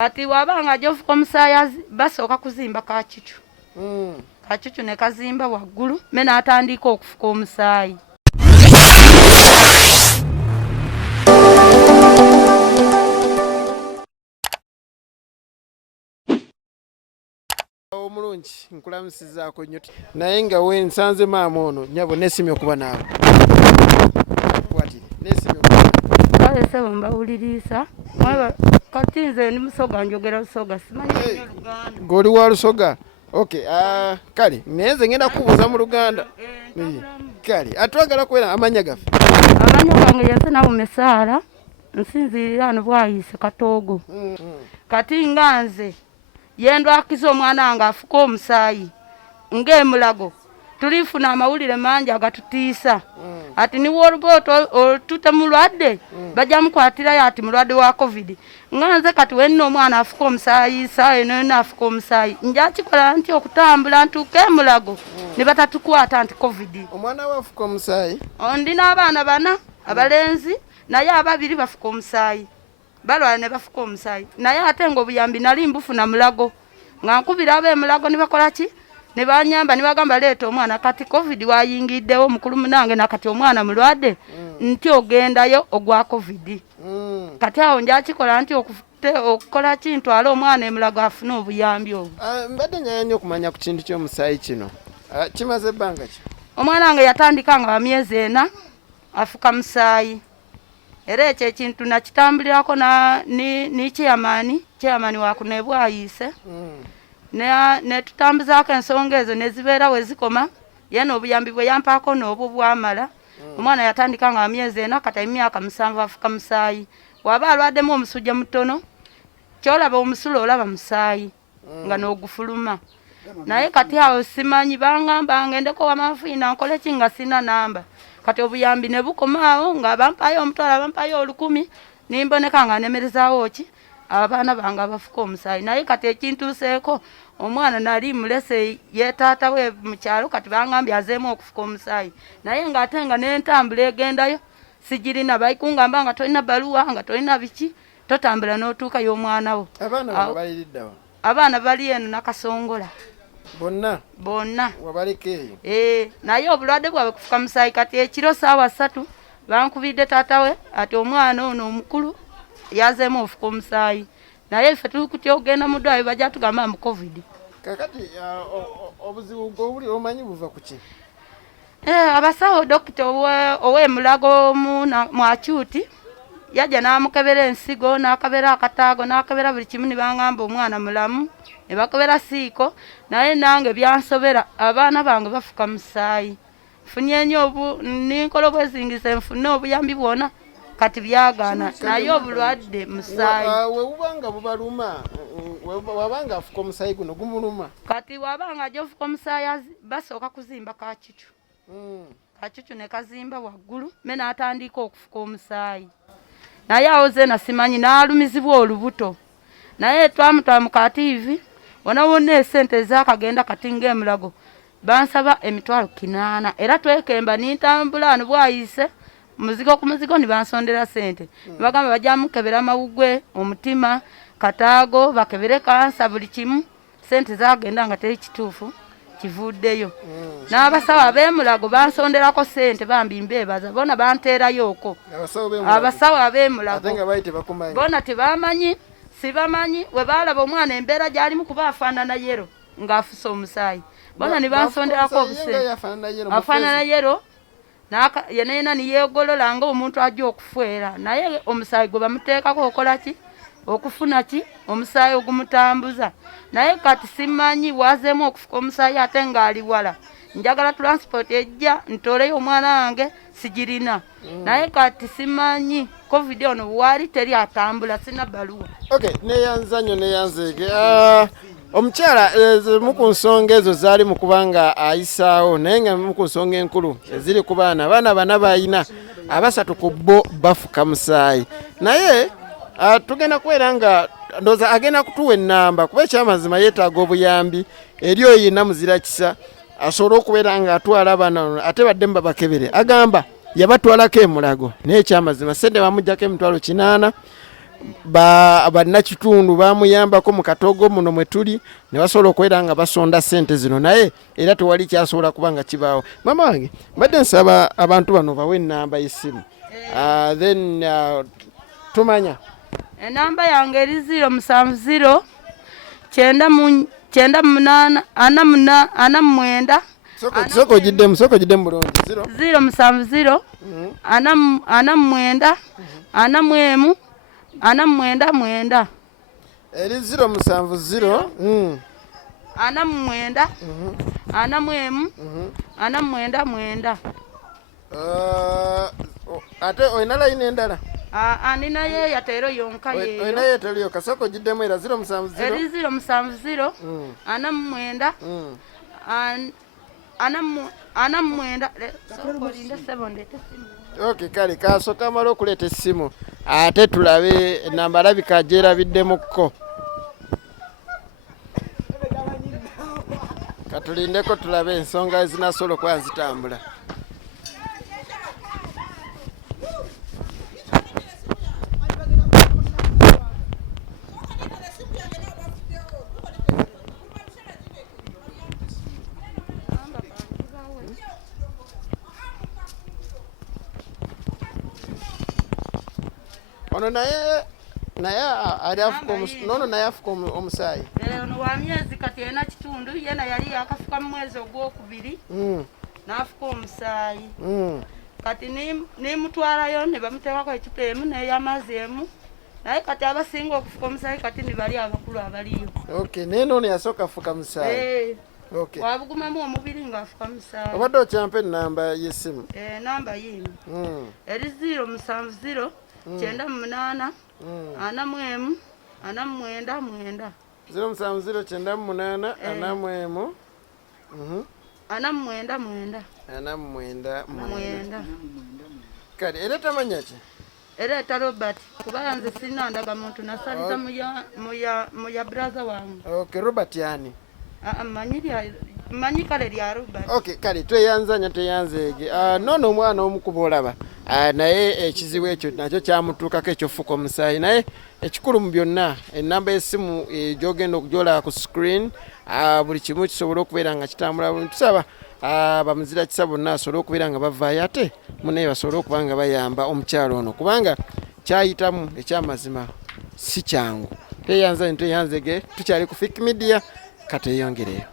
Kati wabanga ajofuka omusayi basooka kuzimba kacucu. Kacucu ne kazimba waggulu mena atandika okufuka omusayi. Omulungi nkulamusizaako nnyo naye nga we nsanze maama ono nyabo nesimye okuba naawe. Nesimye okuba kale sebo mbawuliriisa kati nze ndi Musoga njogera Lusoga simanyi nnyo Luganda. Goli wa Lusoga? Okay, kale neze ngenda kubuuza mu Luganda. Kale atwagala kwera amanya gaffe. Amanya gange yense nawe Mesaala nsinzirira ano bwayise Katoogo. Kati nganze yendwakiza omwana nga afuka omusayi ng'emulago tulifuna amawulire mangi agatutiisa ati niwo oluboto tutemulwadde bajja mukwatirayo ati mulwadde wa covid nganze kati wenna omwana afuka omusayi sayi nena afuka omusayi njakikola nti okutambula ntuuka emulago ne batatukwata anti covid. Omwana wafuka omusayi ndina abaana bana abalenzi naye ababiri bafuka omusayi balwala ne bafuka omusayi naye ate ng'obuyambi nali mbufuna mulago nga nkubira ab'emulago ne bakola ki ne banyamba ne bagamba leeta omwana kati covid wayingiddewo mukulu munange nakati omwana mulwadde nti ogendayo ogwa covid. Kati awo njakikola nti okukola ki ntwala omwana emulago afune obuyambi obwo. Mbadde nyaya nnyo okumanya ku kintu ky'omusayi kino kimaze ebbanga ki? Omwana wange yatandika nga wa myezi 4 afuka musayi. Era ekyo ekintu nakitambulirako ni chairman wakune bwayise ne tutambuzaako ensonga ezo ne zibeera we zikoma yena obuyambi bwe yampaako n'obwo bwamala. Omwana yatandika nga myezi 4 kati emyaka 7 afuka musayi. Waba alwaddemu omusujja mutono kyolaba omusulo olaba musayi nga n'ogufuluma. Naye kati awo simanyi bangamba ngendeko wa Maama Fiina nkole ki nga sina namba. Kati obuyambi ne bukomaawo nga bampayo omutwala bampayo 1000 nimboneka nga nemerezaawo ki abaana bange abafuka omusayi. Naye kati ekintuuseeko omwana nali mulese ye taata we mu kyalo kati bangambye azeemu okufuka omusayi naye ng'ate nga n'entambula egendayo sigirina bayikungamba nga tolina baluwa nga tolina biki totambula n'otuuka y'omwana wo. Abaana bali eno Nakasongola bonna wabaleke naye obulwadde bwabwe kufuka musayi kati ekiro saawa 3 bankubidde taata we ati omwana ono omukulu yazeemu ofuka omusayi naye ffe tuli kutya ogenda mu ddwaliro bajja tugamba mu covid. Kakati obuzibu bw'obuli omanyi buva ku ki? Abasawo dokita ow'emulago mu acuuti yajja n'amukebera ensigo n'akabera akataago n'akabera buli kimu ne bangamba omwana mulamu ne bakebera siiko naye nange byansobera abaana bange bafuka musayi nfunye nnyo ninkola obwezingisa nfune obuyambi bwona kati byagaana naye obulwadde musayi. Webubanga bubaluma wabanga afuka omusayi guno gumuluma kati wabanga ajofuka omusayi basooka kuzimba kacucu kacucu ne kazimba waggulu mena atandika okufuka omusayi naye awo zeena simanyi n'alumizibwa olubuto naye twamutwala mu katiivi wona esente ezakagenda kati ng'emulago bansaba emitwalo 8 era twekemba nintambula ano bwayise muzigo ku muzigo nibansondera sente bagamba bajja mukebera mawugwe omutima kataago bakebere kansa buli kimu sente zagenda nga teri kituufu kivuddeyo n'abasawo ab'emulago bansonderako sente bambi mbebaza bona banteerayo okwo abasawo ab'emulago bona tebamanyi sibamanyi we balaba omwana embeera gy'alimu kuba afaanana yero ng'afusa omusayi bona ne bansonderako obusente afaanana yero yenayena niyeegolola ng'omuntu ajja okufeera naye omusayi gwe bamuteekako okola ki okufuna ki omusayi ogumutambuza naye kati simanyi wazeemu okufuka omusayi ate ng'ali wala njagala transport ejja ntoleyo omwana wange sigirina naye kati simanyi covid ono wali teri atambula sina baluwa. Okay, neyanzanyo neyanzeege omukyala muku nsonga ezo zaali mu kubanga ayisaawo naye nga muku nsonga enkulu eziri ku baana bana bayina 3 ku bo bafuka musayi naye tugenda kwera nga ndoza agenda kutuwa ennamba kuba ekyamazima yeetaaga obuyambi eri oyo yenna muzira kisa asobola okubeera nga atwala abaana ate baddemu babakebere agamba yabatwalako emulago naye ekyamazima sente bamuggyako emitwalo 8 bannakitundu bamuyambako mu katogo muno mwe tuli ne basobola okubeera nga basonda ssente zino naye era tewali kyasobola kuba nga kibaawo. Maama wange mbadde nsaba abantu bano bawe ennamba y'essimu then tumanya enamba yange eri 070 9 soko ogiddemu bulungi 070 49 49 eri 070 49 49 ate olina layini endala nina yeeya teero yonka yeeyo olina yeeya teero yonka soko ogiddemu era 070 eri 070 49 Okay, kale kasooka amala okuleeta essimu ate tulabe enamba alabika gyerabiddemukko. Katulindeko tulabe ensonga ezinasobola okuba nzitambula. Ono naye ali afuka omusayi ono wa myezi kati ena kitundu yena yali yakafuka mu mwezi ogwokubiri n'afuka omusaayi kati nimutwalayo ne bamuteekako ecupa emu n'ey'amazzi emu naye kati abasinga okufuka omusaayi kati nibali abakulu abaliyo. Okay, naye noono yasooka afuka musaayi. Okay. Wabugumamu omubiri ng'afuka musaayi. Obadde okyampa ennamba y'essimu? Namba yiino eri 070 98 41 49 070 98 41 49 kale era tamanya ki? Ereeta Robert kuba nze sirina ndagamuntu nasaliza mu ya brother wange. Okay, Robert yani? Manyi kale lya Robert. Okay, kale tweyanzanya teyanzeege. Noono omwana omukuba olaba naye ekizibu ekyo nakyo kyamutuukako ekyofuka omusaayi naye ekikulu mu byonna ennamba y'essimu gy'ogenda okujolaba ku screen buli kimu kisobola okubeera nga kitambula bulungi. Tusaba bamuzira kisa bonna asobole okubeera nga bavaayo ate munaye basobole okuba nga bayamba omukyalo ono kubanga kyayitamu ekyamazima si kyangu. Tweyanzanye tweyanzege tukyali ku Fik Media kate yongereyo.